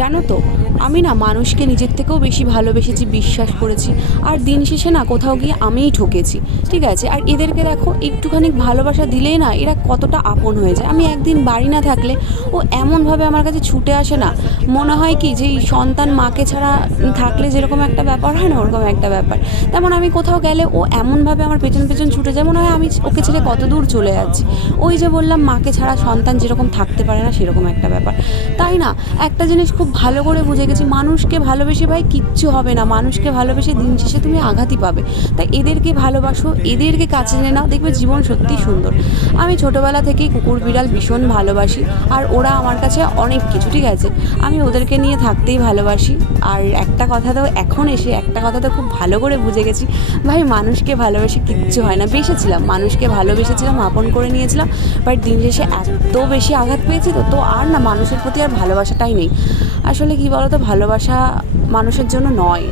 জানো তো, আমি না মানুষকে নিজের থেকেও বেশি ভালোবেসেছি, বিশ্বাস করেছি। আর দিন শেষে না কোথাও গিয়ে আমিই ঠকেছি। ঠিক আছে, আর এদেরকে দেখো, একটুখানি ভালোবাসা দিলেই না এরা কতটা আপন হয়ে যায়। আমি একদিন বাড়ি না থাকলে ও এমনভাবে আমার কাছে ছুটে আসে না, মনে হয় কি যে এই সন্তান মাকে ছাড়া থাকলে যেরকম একটা ব্যাপার হয় না, ওরকম একটা ব্যাপার। তেমন আমি কোথাও গেলে ও এমনভাবে আমার পেছন পেছন ছুটে যায়, মনে হয় আমি ওকে ছেড়ে কত দূর চলে যাচ্ছি। ওই যে বললাম, মাকে ছাড়া সন্তান যেরকম থাকতে পারে না, সেরকম একটা ব্যাপার। তাই না, একটা জিনিস খুব ভালো করে বুঝে গেছি, মানুষকে ভালোবেসে ভাই কিচ্ছু হবে না, মানুষকে ভালোবেসে দিন শেষে তুমি আঘাতই পাবে। তাই এদেরকে ভালোবাসো, এদেরকে কাছে নিয়ে নাও, দেখবে জীবন সত্যিই সুন্দর। আমি ছোটোবেলা থেকেই কুকুর বিড়াল ভীষণ ভালোবাসি, আর ওরা আমার কাছে অনেক কিছু। ঠিক আছে, আমি ওদেরকে নিয়ে থাকতেই ভালোবাসি। আর একটা কথা তো এখন এসে একটা কথা তো খুব ভালো করে বুঝে গেছি, ভাই মানুষকে ভালোবেসে কিচ্ছু হয় না। বেসেছিলাম, মানুষকে ভালোবেসেছিলাম, আপন করে নিয়েছিলাম, বাট দিন শেষে এত বেশি আঘাত পেয়েছি তো তো আর না মানুষের প্রতি আর ভালোবাসাটাই নেই। আসলে কি বলো তো, ভালোবাসা মানুষের জন্য নয়।